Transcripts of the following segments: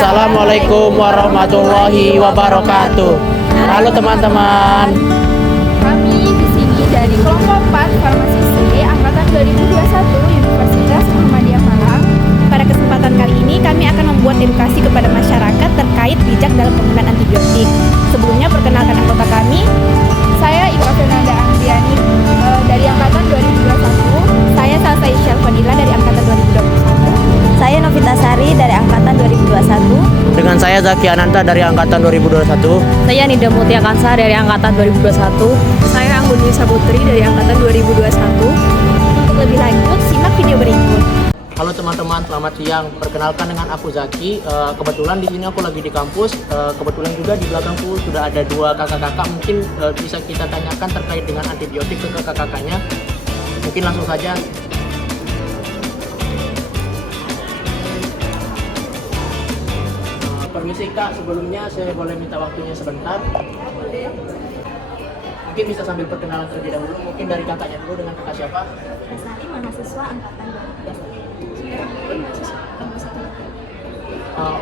Assalamualaikum warahmatullahi wabarakatuh. Halo teman-teman. Kami di sini dari kelompok 4 Farmasi C angkatan 2021 Universitas Muhammadiyah Malang. Pada kesempatan kali ini kami akan membuat edukasi kepada masyarakat terkait bijak dalam penggunaan antibiotik. Sebelumnya perkenalkan anggota kami. Saya Ibu Fernanda Andriani dari angkatan 2021. Saya Salsa Isyal Fadila dari angkatan 2021. Saya Novita Sari dari angkatan 2021. Dengan saya Zaki Ananta dari angkatan 2021. Saya Nida Mutia Kansa dari angkatan 2021. Saya Anggun Nisa Putri dari angkatan 2021. Untuk lebih lanjut, simak video berikut. Halo teman-teman, selamat siang. Perkenalkan dengan aku Zaki. Kebetulan di sini aku lagi di kampus. Kebetulan juga di belakangku sudah ada dua kakak-kakak. Mungkin bisa kita tanyakan terkait dengan antibiotik ke kakak-kakaknya. Mungkin langsung saja. Permisi Kak, sebelumnya saya boleh minta waktunya sebentar? Mungkin bisa sambil perkenalan terlebih dahulu. Mungkin dari kakaknya dulu, dengan kakak siapa? Lestari, mahasiswa angkatan 2021.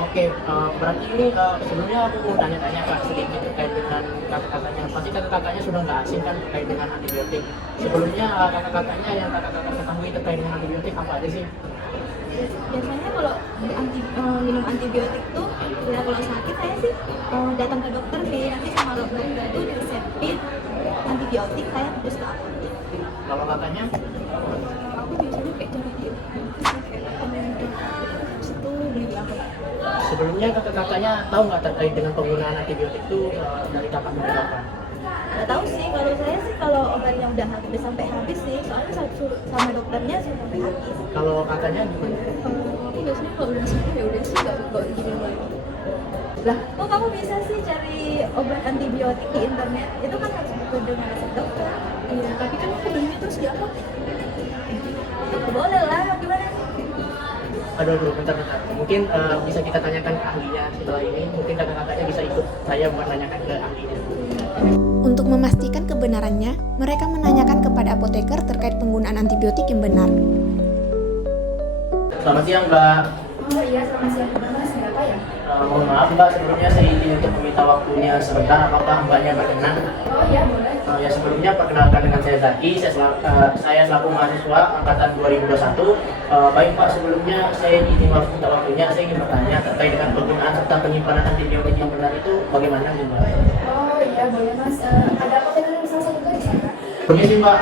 Oke, berarti ini sebelumnya aku mau tanya-tanya Kak sedikit terkait dengan kakak-kakaknya. Pasti kakak-kakaknya sudah nggak asing kan terkait dengan antibiotik. Sebelumnya kakak-kakaknya yang kakak-kakak ketahui terkait dengan antibiotik apa aja sih? Biasanya kalau minum antibiotik tuh, ya kalau sakit saya sih datang ke dokter sih. Nanti sama dokter itu diresepin antibiotik, saya terus ke apotek. Kalau kakaknya? Aku biasanya kayak cari di itu beli di apotek. Sebelumnya kakak-kakaknya tahu nggak terkait dengan penggunaan antibiotik itu dari kakak dari kapan? Nggak tahu sih, kalau saya sih kalau obatnya udah sampai habis sih, soalnya saya suruh sama dokternya suruh sampai habis. Kalau kakaknya gimana? Aku biasanya kalau udah sakit ya udah sih nggak gini lagi. Lah, kok kamu bisa sih cari obat antibiotik di internet? Itu kan harus butuh dengan resep dokter. Iya, tapi kan aku belinya terus di apotek. Boleh lah, gimana sih? Aduh, bentar. Mungkin bisa kita tanyakan ke ahlinya setelah ini. Mungkin kakak-kakaknya bisa ikut saya buat tanyakan ke ahlinya. Untuk memastikan kebenarannya, mereka menanyakan kepada apoteker terkait penggunaan antibiotik yang benar. Selamat siang Mbak. Oh iya, selamat siang. Mas, siapa ya? Mohon maaf Mbak, sebelumnya saya izin untuk meminta waktunya sebentar. Apakah Mbaknya berkenan? Oh iya, boleh. Ya sebelumnya perkenalkan dengan saya Zaki. Saya selaku mahasiswa angkatan 2021. Baik Pak, sebelumnya saya izin minta waktunya. Saya ingin bertanya terkait dengan penggunaan serta penyimpanan antibiotik yang benar itu bagaimana nih Mbak? Oh iya, boleh Mas. Ada apoteker yang salah satu di sana? Permisi Mbak.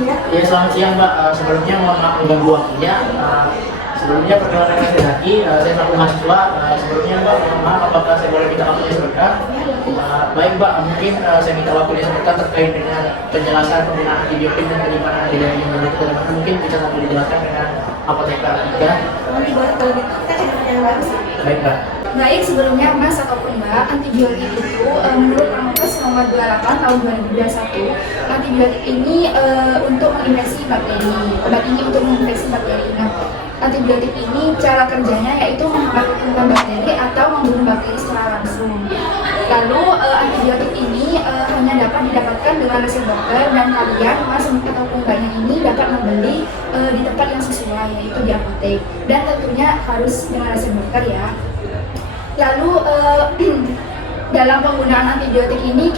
Iya. Ya selamat siang Mbak. Sebelumnya mohon maaf mengganggu waktunya. Sebelumnya perkenalkan dengan saya Zaki. Saya selaku mahasiswa. Sebelumnya Mbak, mohon maaf apakah saya boleh minta waktunya sebentar? Baik Mbak, mungkin saya minta waktunya sebentar terkait dengan penjelasan penggunaan antibiotik dan penyimpanan antibiotik yang benar itu bagaimana, mungkin bisa sambil dijelaskan dengan apoteker juga. Nanti baru kalau gitu kan yang baru sih. Baik Mbak. Baik, sebelumnya Mas ataupun Mbak, antibiotik itu menurut Permenkes nomor 28 tahun 2021, antibiotik ini untuk menginfeksi bakteri. Obat ini untuk menginfeksi bakteri. Nah, antibiotik ini cara kerjanya yaitu menghambat bakteri atau membunuh bakteri secara langsung. Lalu antibiotik ini hanya dapat didapatkan dengan resep dokter dan kalian Mas ataupun Mbaknya ini dapat membeli di tempat yang sesuai yaitu di apotek. Dan tentunya harus dengan resep dokter ya. Lalu dalam penggunaan antibiotik ini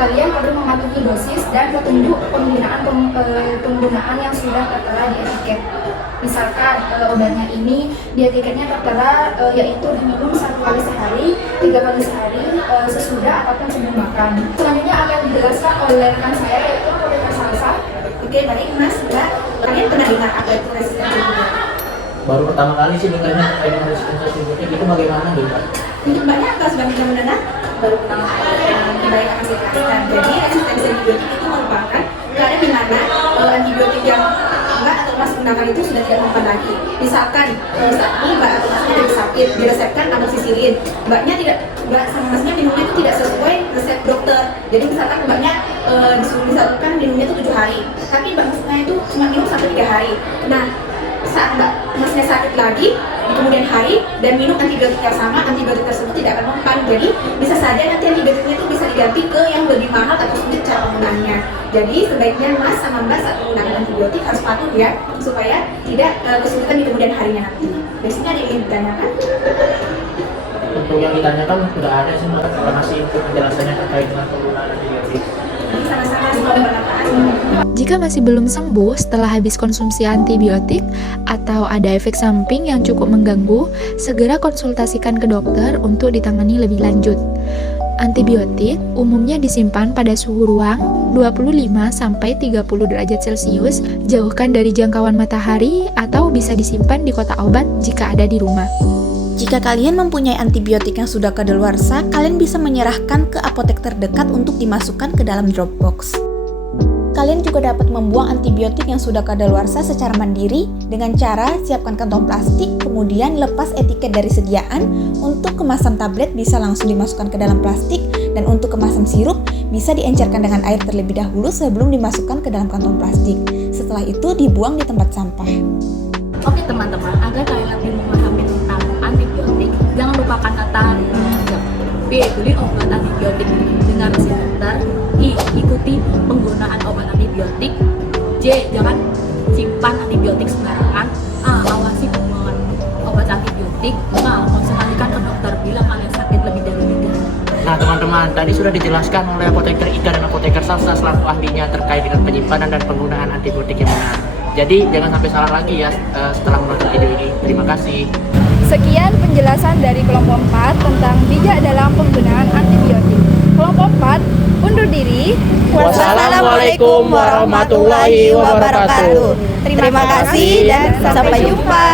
kalian perlu mematuhi dosis dan petunjuk penggunaan yang sudah tertera di etiket. Misalkan obatnya ini di etiketnya tertera yaitu diminum 1 kali sehari, 3 kali sehari, sesudah ataupun sebelum makan. Selanjutnya akan dijelaskan oleh rekan saya yaitu Apoteker Salsa. Oke, baik Mas. Mbak, kalian pernah dengar apa itu resistensi antibiotik? Baru pertama kali sih dengarnya terkait dengan resistensi antibiotik itu bagaimana nih Mbak? Untuk Mbaknya apa sudah pernah mendengar? Baru pertama kali. Lebih baik akan saya jelaskan. Jadi resistensi antibiotik itu merupakan keadaan di mana antibiotik yang Mbak atau Mas gunakan itu sudah tidak mempan lagi. Misalkan saat ini Mbak atau Masnya ada sakit, diresepkan amoxicillin. Mbaknya sama Masnya minumnya itu tidak sesuai resep dokter. Jadi misalkan Mbaknya misalkan minumnya itu 7 hari, tapi Masnya itu cuma minum sampai 3 hari. Nah, saat Masnya sakit lagi di kemudian hari dan minum antibiotik yang sama, antibiotik tersebut tidak akan mempan. Jadi bisa saja nanti antibiotiknya itu bisa diganti ke yang lebih mahal atau sulit cara penggunaannya. Jadi sebaiknya Mas sama Mbak saat menggunakan antibiotik harus patuh ya, supaya tidak kesulitan di kemudian harinya nanti. Biasanya ada yang ditanyakan? Untuk yang ditanyakan sudah ada sih Mbak, masih untuk penjelasannya terkait dengan penggunaan antibiotik. Jadi sama-sama semua bermanfaat. Jika masih belum sembuh setelah habis konsumsi antibiotik atau ada efek samping yang cukup mengganggu, segera konsultasikan ke dokter untuk ditangani lebih lanjut. Antibiotik umumnya disimpan pada suhu ruang 25-30 derajat Celcius, jauhkan dari jangkauan matahari atau bisa disimpan di kotak obat jika ada di rumah. Jika kalian mempunyai antibiotik yang sudah kadaluarsa, kalian bisa menyerahkan ke apotek terdekat untuk dimasukkan ke dalam Dropbox. Kalian juga dapat membuang antibiotik yang sudah kadaluarsa secara mandiri dengan cara siapkan kantong plastik, kemudian lepas etiket dari sediaan. Untuk kemasan tablet bisa langsung dimasukkan ke dalam plastik, dan untuk kemasan sirup bisa diencerkan dengan air terlebih dahulu sebelum dimasukkan ke dalam kantong plastik. Setelah itu dibuang di tempat sampah. Oke teman-teman, agar kalian lebih memahami tentang antibiotik, jangan lupakan kata B. Beli obat antibiotik dengan resep dokter. I. Ikuti penggunaan obat antibiotik. J. Jangan simpan antibiotik sembarangan. A. Awasi pembuangan obat antibiotik. A. Konsultasikan ke dokter bila kalian sakit lebih dari 3. Nah teman-teman, tadi sudah dijelaskan oleh apoteker Ika dan apoteker Safsa selaku ahlinya terkait dengan penyimpanan dan penggunaan antibiotik yang benar. Jadi jangan sampai salah lagi ya setelah menonton video ini. Terima kasih. Sekian penjelasan dari kelompok 4 tentang bijak dalam penggunaan antibiotik. Kelompok 4 undur diri. Wassalamualaikum warahmatullahi wabarakatuh. Terima kasih dan sampai jumpa.